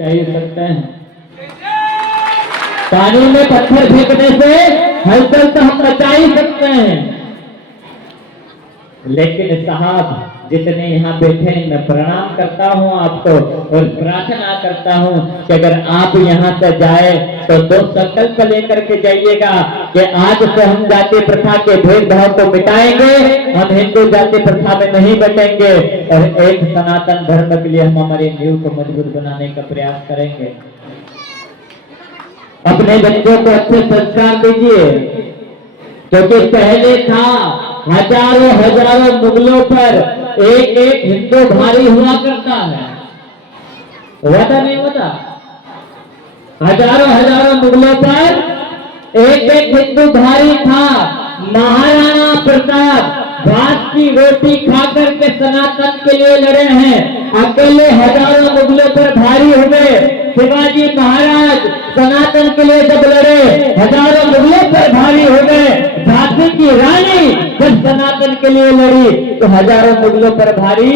कह ही सकते हैं। पानी में पत्थर फेंकने से हलचल तो हम मचा ही सकते हैं, लेकिन साहब जितने यहाँ बैठे हैं मैं प्रणाम करता हूँ आपको और प्रार्थना करता हूँ कि अगर आप यहाँ से जाए तो दो संकल्प लेकर के जाइएगा कि आज से हम जाति प्रथा के भेदभाव को मिटाएंगे, हम हिंदू जाति प्रथा में नहीं बटेंगे और एक सनातन धर्म के लिए हम हमारी नींव को मजबूत बनाने का प्रयास करेंगे। अपने बच्चों को अच्छे संस्कार दीजिए, क्योंकि पहले था हजारों हजारों मुगलों पर एक एक हिंदू भारी हुआ करता है, हुआ था नहीं होता? हजारों हजारों मुगलों पर एक एक हिंदू भारी था। महाराणा प्रताप भात की रोटी खाकर के सनातन के लिए लड़े हैं, अकेले हजारों मुगलों पर भारी हुए। शिवाजी महाराज सनातन के लिए जब लड़े हजारों मुगलों पर भारी हो गए। झांसी की रानी जब सनातन के लिए लड़ी तो हजारों मुगलों पर भारी,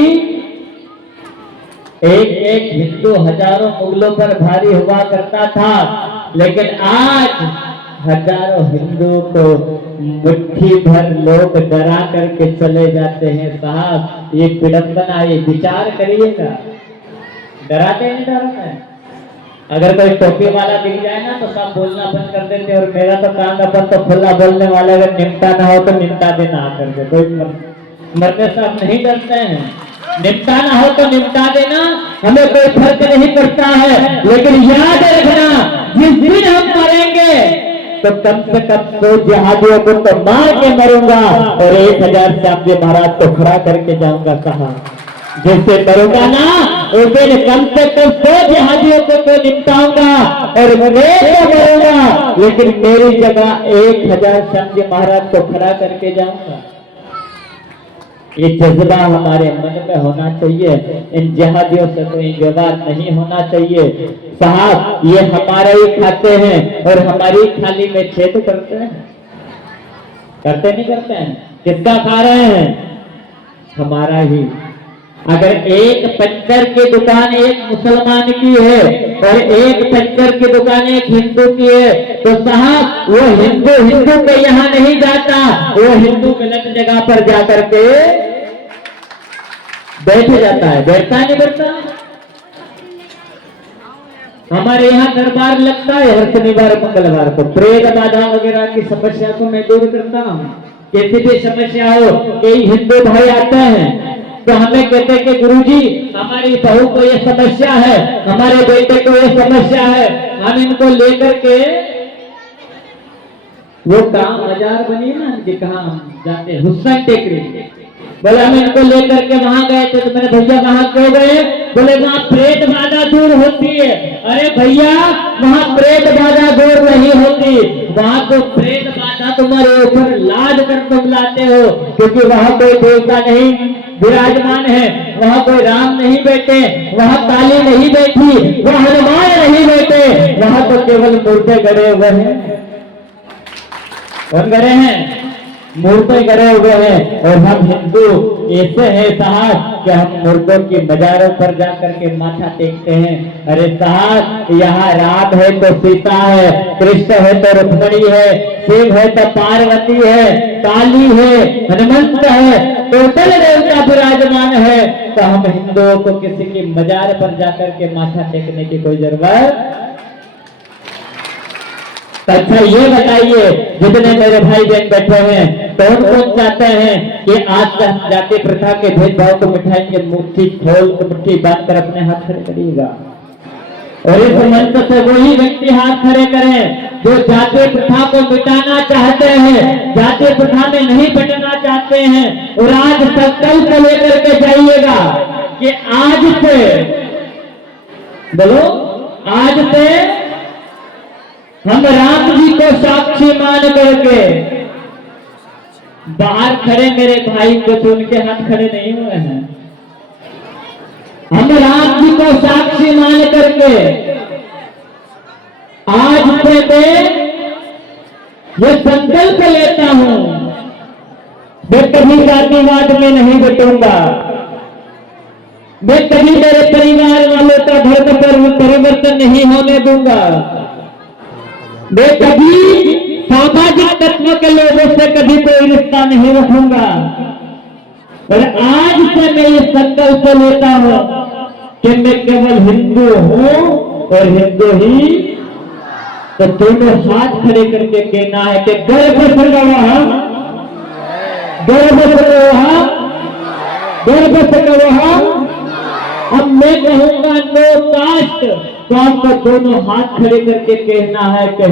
एक एक हिंदू हजारों मुगलों पर भारी हुआ करता था। लेकिन आज हजारों हिंदुओं को मुट्ठी भर लोग डरा करके चले जाते हैं। साहब ये विडंबना, ये विचार करिएगा, डराते नहीं डराते हैं। अगर कोई टोपी वाला दिख जाए ना तो सब बोलना बंद कर देते, और मेरा तो काम अपन तो खुला बोलने वाला, अगर निमटा ना हो तो निमटा देना आकर के। कोई मरने से आप नहीं डरते हैं, निमटा ना हो तो निमटा देना, हमें कोई फर्क नहीं पड़ता है। लेकिन याद रखना, जिस दिन हम मरेंगे तो कम से कम 100 जिहादियों को तो मार के मरूंगा और 1000 श्यामजी महाराज को खड़ा करके जाऊंगा। साहब जिससे करूंगा ना उस दिन कम से कम 100 जिहादियों को तो निपटाऊंगा और मैं तो मरूंगा, लेकिन मेरी जगह 1000 श्यामजी महाराज को खड़ा करके जाऊंगा। ये जज्बा हमारे मन में होना चाहिए। इन जिहादियों से कोई विवाद नहीं होना चाहिए। साहब ये हमारे ही खाते हैं और हमारी थाली में छेद करते हैं, करते नहीं करते हैं? किसका खा रहे हैं? हमारा ही। अगर एक पंचर की दुकान एक मुसलमान की है और एक पंचर की दुकान एक हिंदू की है, तो साहब वो हिंदू हिंदू के यहाँ नहीं जाता, वो हिंदू गलत जगह पर जाकर के बैठ जाता है। बैठता नहीं बैठता? हमारे यहाँ दरबार लगता है हर शनिवार मंगलवार को। प्रेत बाधा वगैरह की समस्या को मैं दूर करता हूँ। कैसी भी समस्या हो, कई हिंदू भाई आते हैं तो हमें कहते हैं कि गुरुजी हमारी बहू को ये समस्या है, हमारे बेटे को ये समस्या है, हम इनको लेकर के वो कहाँ बाजार बनी है ना कि कहाँ हम जाते हैं, हुसैन टेकरी, बोले हम इनको लेकर के वहां गए थे। तो मैंने भैया वहां क्यों गए? बोले वहां प्रेत बाधा दूर होती है। अरे भैया वहां प्रेत बाधा दूर नहीं होती, वहां तो प्रेत बाधा तुम्हारे ऊपर लाद कर तुम लाते हो, क्योंकि वहां कोई देवता नहीं विराजमान है, वहां कोई राम नहीं बैठे, वहां काली नहीं बैठी, वहां हनुमान नहीं बैठे, वहां तो केवल मूर्ते गड़े हुए हैं। कौन गड़े हैं? मूर्ते गड़े हुए हैं। और हम हिंदू ऐसे हैं साहब कि हम मूर्तों की मजारों पर जाकर के माथा टेकते हैं। अरे साहब यहाँ राम है तो सीता है, कृष्ण है तो रुक्मणी है, शिव है तो पार्वती है, काली है, हनुमंत है, टोटल देवता विराजमान है। तो हम हिंदुओं को किसी की मजार पर जाकर के माथा टेकने की कोई जरूरत। अच्छा ये बताइए, जितने मेरे भाई बहन बैठे हैं कौन कौन चाहते हैं कि आज से जाति प्रथा के भेदभाव को मिटाएंगे? मुट्ठी खोल के मुट्ठी बांध कर अपने हाथ खड़े करिएगा और इस मंच से वही व्यक्ति हाथ खड़े करें जो जाति प्रथा को मिटाना चाहते हैं, जाति प्रथा में नहीं बटना चाहते हैं। और आज संकल्प लेकर के जाइएगा कि आज से, बोलो, आज से हम राम जी को साक्षी मान करके, बाहर खड़े मेरे भाई को तो उनके हाथ खड़े नहीं हुए हैं, हम राम जी को साक्षी मान करके आज से मैं ये संकल्प लेता हूं, मैं कभी जातिवाद में नहीं बटूंगा, मैं कभी मेरे परिवार वालों का धर्म पर परिवर्तन नहीं होने दूंगा। मैं कभी सामाजिक तत्व के लोगों से कभी कोई रिश्ता नहीं रखूंगा। और आज से मैं ये संकल्प लेता हूं कि मैं केवल हिंदू हूं और हिंदू ही। तो दोनों हाथ खड़े करके कहना है कि गर्व से गवाह, गर्व से गवाह, गर्व से गवाह। अब मैं कहूंगा नो कास्ट, तो आपको दोनों हाथ खड़े करके कहना है कि